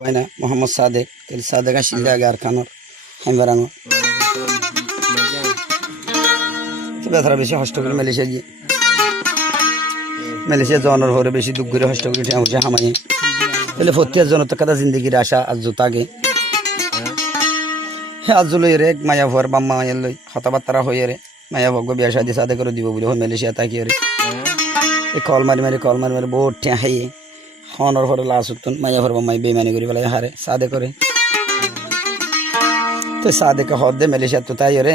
হয় না মোহাম্মদ সাদেক সাদেক আসলে আগে আর খানোর হাইবারাঙো ব্যথারা বেশি হষ্ট করে মালয়েশিয়া জনের হরে বেশি দুঃখ করে হষ্ট করে বসে হামাই তাহলে ফতিয়ার জন তো কাদা জিন্দগির আশা আজ তাগে হ্যাঁ আজ লই রে মায়া ভর বাম্মা মায়ের লই কথাবার্তা হয়ে রে মায়া ভগ বিয়া সাদি সাদে করে দিব বলে হয় মালয়েশিয়া তাকিয়ে রে এই কল মারি মারি বহুত ঠেঁ হাইয়ে হনর হরে লাশ উত্তন মায়া ভর বাম্মাই বেমানি করি বেলা হারে সাদে করে তো সাদেকে হদ দে মালয়েশিয়া তো তাই রে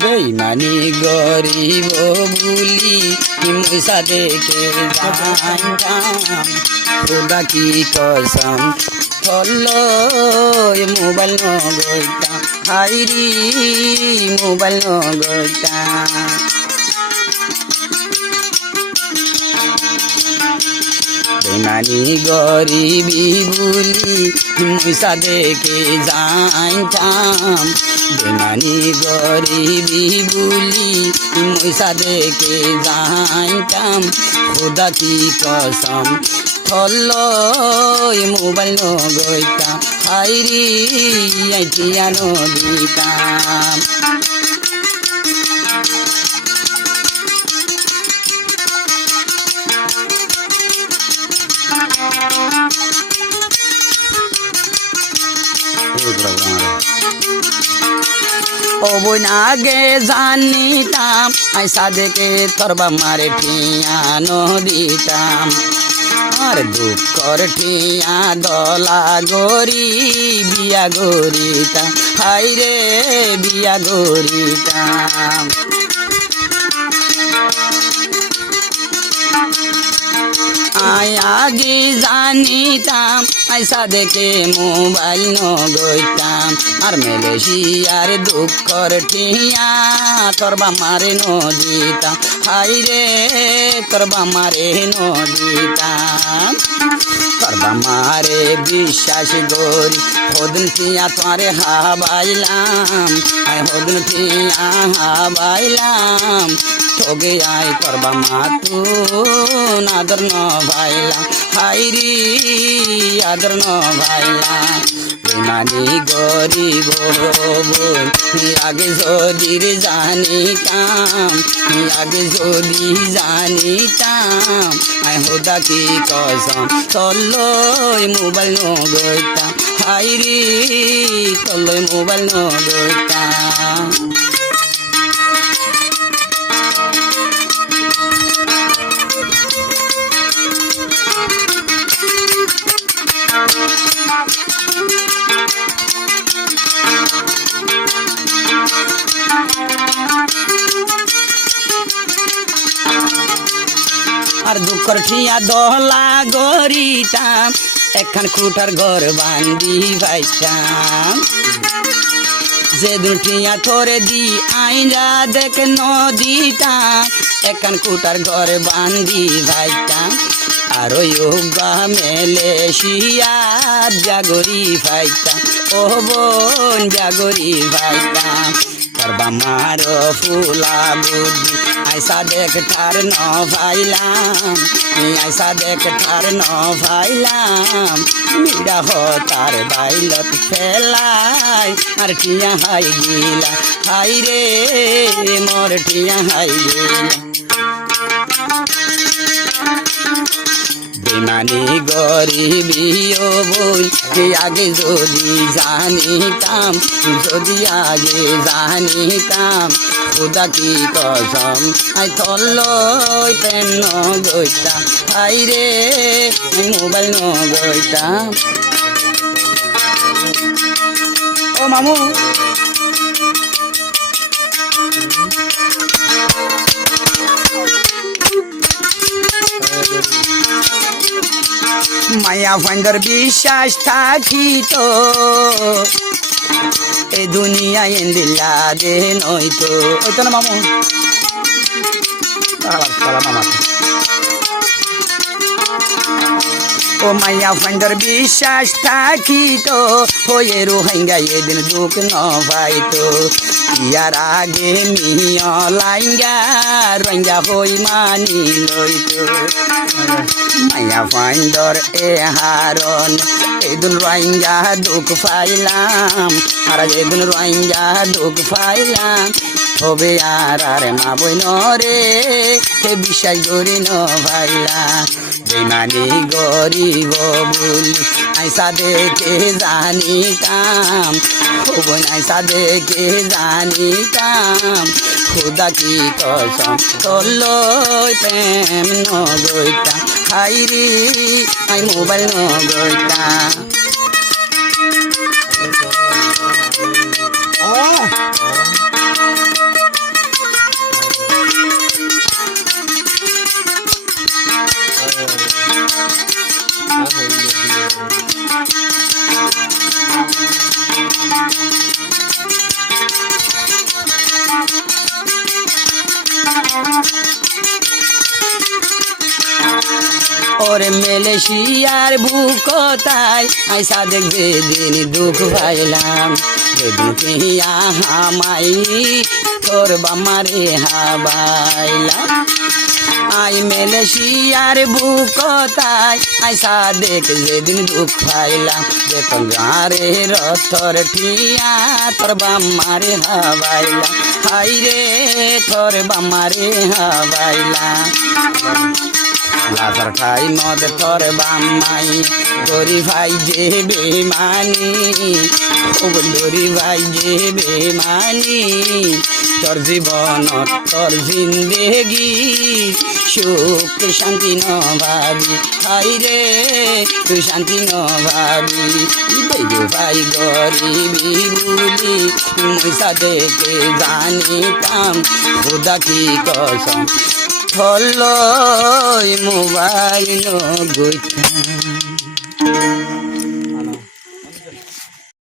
বেইমানি গরিব বুলি মুসা দেখে জানতাম খোদা কি কসম হলো মোবাইল নগইতাম হাইরি মোবাইল নগইতাম বেইমানি গরিবি বুলি মুসা দেখে জানতাম বেইমানি গরিবি বুলি মুসা দেখে জানতাম খোদা কি কসম হলো মোবাইল নগইতাম হাইরি আইটিয়া নদিতাম ও বোন আগে জানিতাম আইসা দেখে তরবা মারে ঠিয়া নদিতাম আর দুঃখর ঠিয়া দলা গরি বিয়া গরিতাম হাইরে বিয়া গরিতাম আগে জানিতাম আইসা দেখে মোবাইল নগইতাম আর মালয়েশিয়ার দুঃখর ঠিয়া তোর বামারে নদিতাম হাইরে তোর বামারে নদিতাম তোর বামারে বিশ্বাস গরি হদিন ঠিয়া তোরে হাবাইলাম আই হদিন ঠিয়া হাবাইলাম তোগে আই তোর বামা তু আদর ন ভাইলা হাইরি আদর ন ভাইলা বেমানি গরিব বোন আগে যদি জানিতাম আগে যদি জানিতাম আই হোদা কি কসম তল্লই মোবাইল নগইতাম হাইরি তল্লই মোবাইল নগইতাম আর দুঃখর ঠিয়া দহলা গরিতাম একখান খুঁটার ঘর বান্দি ভাইতাম যে দুটিয়া থরে দি আইরা দেখ নদীতাম একখান খুঁটার ঘর বান্দি ভাইতাম আর মালয়েশিয়া জাগরি ভাইতাম ও বোন জাগরি ভাইতাম করবা মার ফুলা বুদ্ধি আইসা দেখ ঠার ন ভাইলাম আইসা দেখ ঠার ন ভাইলাম মিরা হতার বাইলত ফেলাই আর টিয়া হাই গিলা হাই রে মোর টিয়া হাই গিলা বেমানি গরিবি ও বই আগে যদি জানিতাম যদি আগে জানিতাম খোদা কি কসম আই থল্লই পেন নগইতাম হাই রে মোবাইল নগইতাম ও মামু মায়া ফাইন্দার বিশ্বাস থাকিত এই দুনিয়া এন্দিলা দে নয়তো ওই তো না মামু মামা ও মাইয়া ফাইন্দর বিশ্বাস থাকিত হয়ে রোহিঙ্গা এদিন দুঃখ ন পাইতো ইয়ার আগে মিয়া লাইঙ্গা রোহিঙ্গা হই মানি লইতো মাইয়া ফাইন্দর এ হারন এদিন রোহিঙ্গা দুঃখ পাইলাম আর যেদিন রোহিঙ্গা দুঃখ পাইলাম হবে আর মা বই রে হে বিশ্বাস করি ন ভাইলা বেমানি গরিব বলি আইসা দেখে জানিতাম হব আইসা দেখে জানিতাম খুদা কি কসম তল্লই প্রেম নগৈতা খাইরি আই মোবাইল নগৈতা ওরে মেলেশিয়ার বুকতায় আইসা দেখ যেদিন দুঃখ পাইলাম যেদিন কিয়া হামাই তোর বামারে হাবাইলাম আই মেলেশিয়ার বুকতায় আইসা দেখ যেদিন দুঃখ পাইলাম বেতন গাঁরে রথর ঠিয়া তোর বামারে হাবাইলাম হাই রে তোর বামারে হাবাইলাম লাজার খাই মদ তোর বাম্মাই গরি ভাই যে বেমানি গরি ভাই যে বেমানি তোর জীবন তোর জিন্দেগি সুখ শান্তি ন ভাবি খাই রে তুই শান্তি ন ভাবি দেবো ভাই গরিবি বলি মৈসা দেখে জানিতাম খুদা কি কসম থলই মোবাইল গইতা